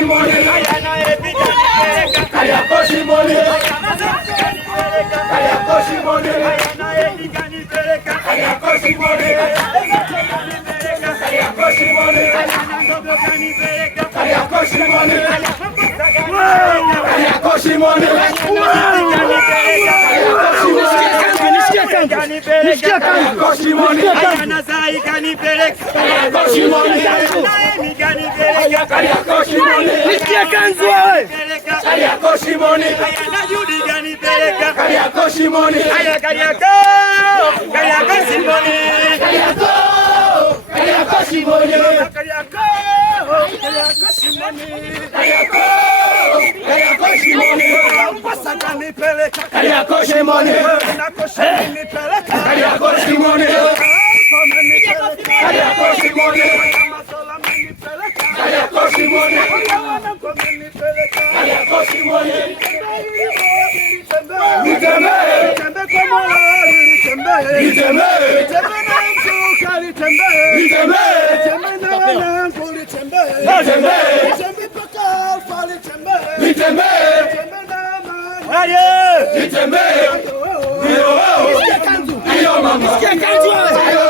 Shimoni, Kariako Shimoni, Kariako Shimoni, Kariako Shimoni, Kariako Shimoni, Kariako Shimoni, Kariako Shimoni, Ayo mama.